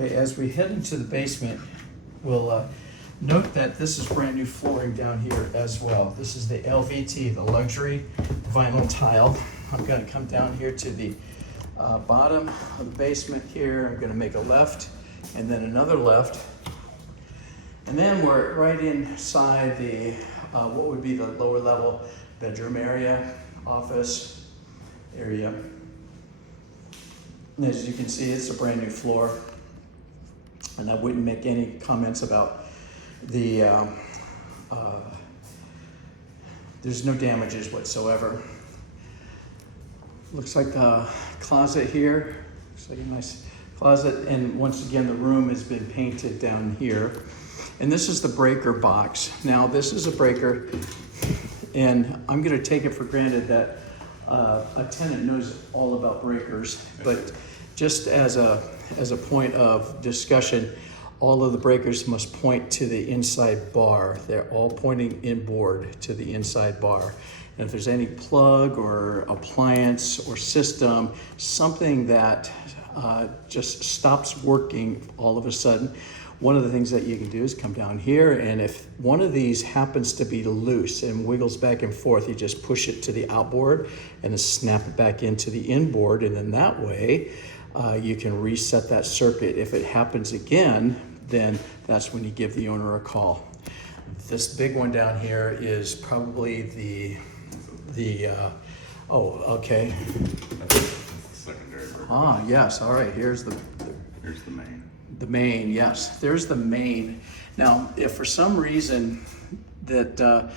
Okay, as we head into the basement, we'll note that this is brand new flooring down here as well. This is the LVT, the luxury vinyl tile. I'm gonna come down here to the bottom of the basement here. I'm gonna make a left and then another left. And then we're right inside the, what would be the lower level bedroom area, office area. And as you can see, it's a brand new floor. And I wouldn't make any comments about the, there's no damages whatsoever. Looks like a closet here. Looks like a nice closet. And once again, the room has been painted down here. And this is the breaker box. Now this is a breaker, and I'm gonna take it for granted that a tenant knows all about breakers, but just as a point of discussion, all of the breakers must point to the inside bar. They're all pointing inboard to the inside bar. And if there's any plug or appliance or system, something that just stops working all of a sudden, one of the things that you can do is come down here, and if one of these happens to be loose and wiggles back and forth, you just push it to the outboard and then snap it back into the inboard, and then that way you can reset that circuit. If it happens again, then that's when you give the owner a call. This big one down here is probably the oh, okay. That's the secondary breaker. Ah, yes, all right, here's the main. The main, yes, there's the main. Now, if for some reason that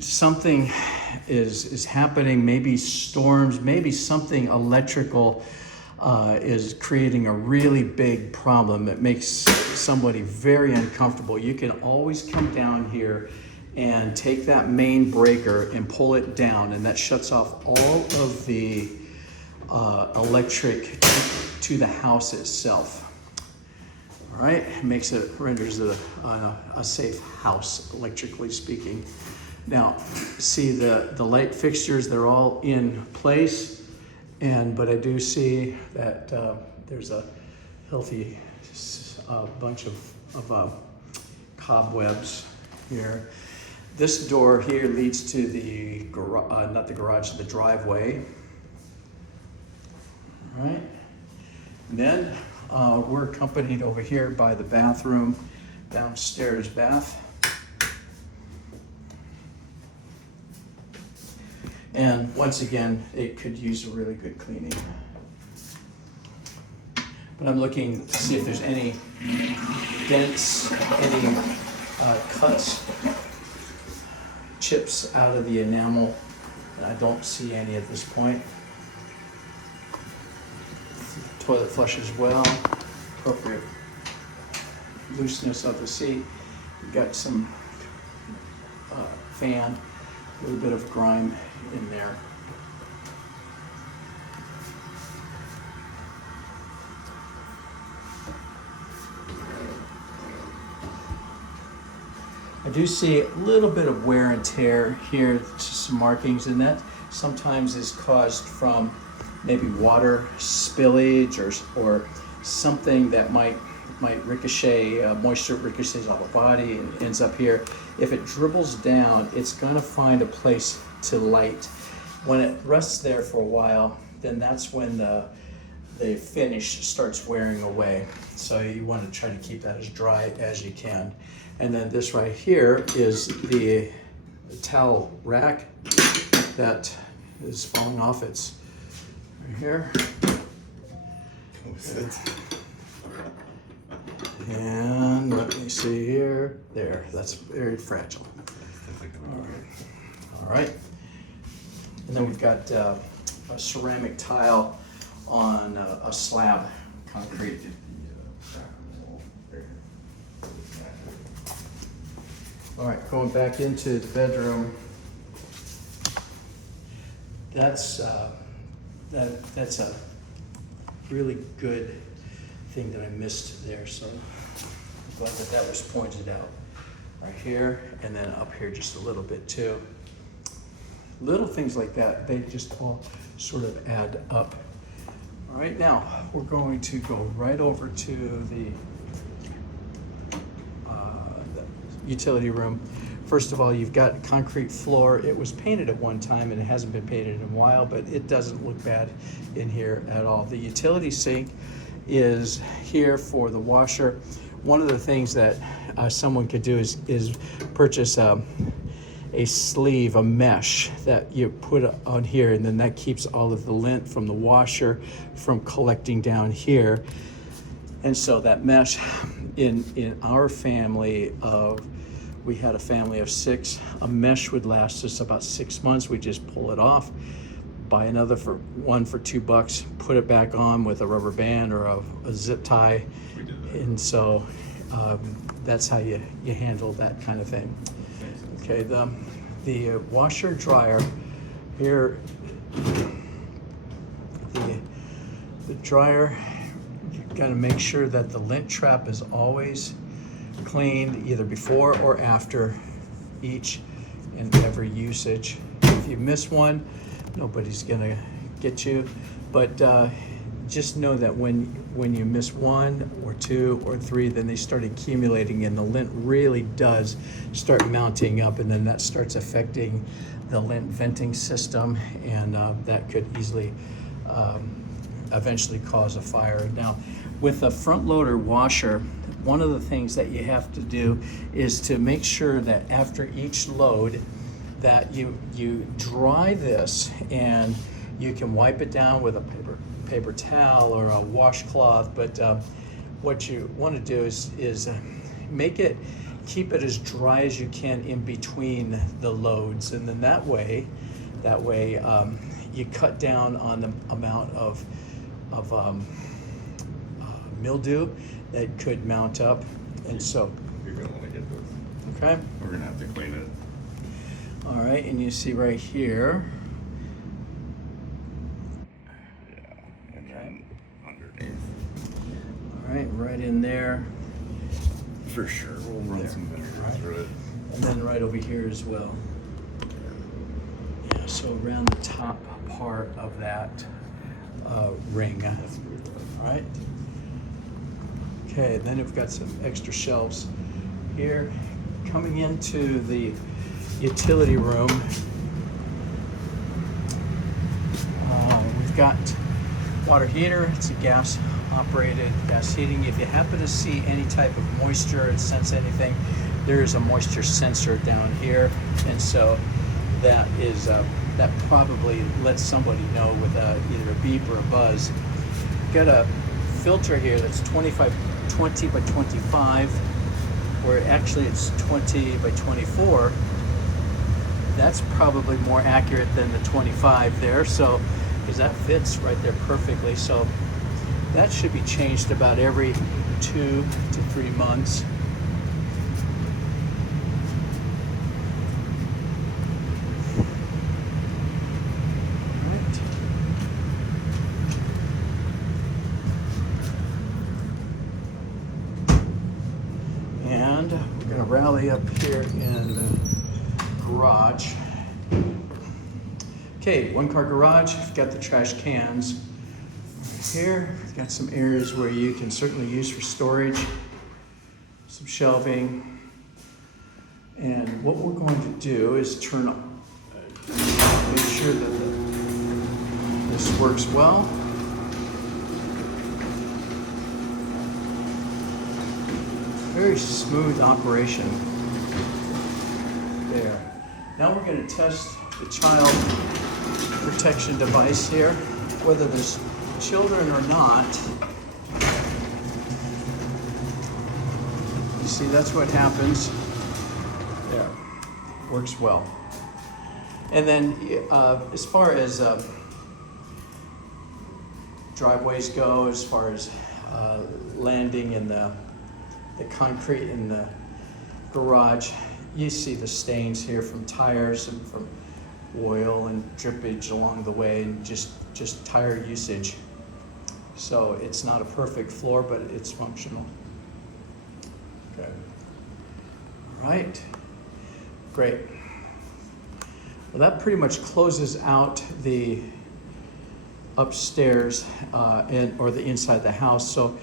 something is happening, maybe storms, maybe something electrical is creating a really big problem that makes somebody very uncomfortable, you can always come down here and take that main breaker and pull it down, and that shuts off all of the electric to the house itself. All right, renders it a safe house, electrically speaking. Now, see the light fixtures, they're all in place, but I do see that there's a healthy bunch of cobwebs here. This door here leads to the garage, not the garage, the driveway. All right, and then we're accompanied over here by the bathroom, downstairs bath. And once again, it could use a really good cleaning. But I'm looking to see if there's any dents, any cuts, chips out of the enamel. And I don't see any at this point. Toilet flush as well, appropriate looseness of the seat. We've got some fan, a little bit of grime in there. I do see a little bit of wear and tear here, just some markings, and that sometimes is caused from maybe water spillage or something that might ricochet, moisture ricochets off the body and ends up here. If it dribbles down, it's gonna find a place to light. When it rests there for a while, then that's when the finish starts wearing away. So you wanna try to keep that as dry as you can. And then this right here is the towel rack that is falling off its right here. And let me see here. There, that's very fragile. All right. And then we've got a ceramic tile on a slab, concrete. All right, going back into the bedroom. That's a really good thing that I missed there. So I'm glad that was pointed out right here, and then up here just a little bit too. Little things like that, they just all sort of add up. All right, now we're going to go right over to the utility room. First of all, you've got concrete floor. It was painted at one time and it hasn't been painted in a while, but it doesn't look bad in here at all. The utility sink is here for the washer. One of the things that someone could do is purchase a sleeve, a mesh that you put on here, and then that keeps all of the lint from the washer from collecting down here. And so that mesh, in our family of, we had a family of 6, a mesh would last us about 6 months. We just pull it off, buy another one for $2, put it back on with a rubber band or a zip tie. We did that. And so that's how you handle that kind of thing. Okay, the washer dryer here, the dryer, you gotta make sure that the lint trap is always cleaned either before or after each and every usage. If you miss one, nobody's gonna get you, but just know that when you miss 1 or 2 or 3, then they start accumulating and the lint really does start mounting up, and then that starts affecting the lint venting system, and that could easily eventually cause a fire. Now, with a front loader washer, one of the things that you have to do is to make sure that after each load that you dry this, and you can wipe it down with a paper towel or a washcloth, but what you want to do is keep it as dry as you can in between the loads, and then that way you cut down on the amount of mildew that could mount up. And so You're gonna wanna get this. okay, We're gonna have to clean it. all right, and you see right here, Yeah, and then underneath. all right, right in there, For sure, we'll run There. some vinegar Right. through it. and then right over here as well. Yeah, so around the top part of that ring. That's good. All right. Okay, then we've got some extra shelves here. Coming into the utility room, we've got water heater. It's a gas operated gas heating. If you happen to see any type of moisture and sense anything, there is a moisture sensor down here, and so that is that probably lets somebody know with either a beep or a buzz. Got a filter here that's 20 by 25, where actually it's 20 by 24. That's probably more accurate than the 25 there, so because that fits right there perfectly. So that should be changed about every 2 to 3 months. And we're going to rally up here in the garage. Okay, 1-car garage. We've got the trash cans. Here, we've got some areas where you can certainly use for storage, some shelving. And what we're going to do is make sure that this works well. Very smooth operation there. Now we're going to test the child protection device here, whether there's children or not. You see, that's what happens. There, works well. And then as far as driveways go, as far as landing in the concrete in the garage, you see the stains here from tires and from oil and drippage along the way, and just tire usage. So it's not a perfect floor, but it's functional. Okay. All right. Great. Well, that pretty much closes out the upstairs or the inside of the house. So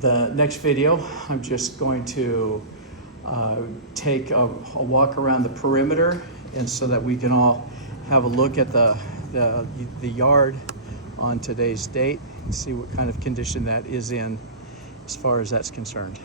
the next video, I'm just going to take a walk around the perimeter, and so that we can all have a look at the yard on today's date and see what kind of condition that is in as far as that's concerned.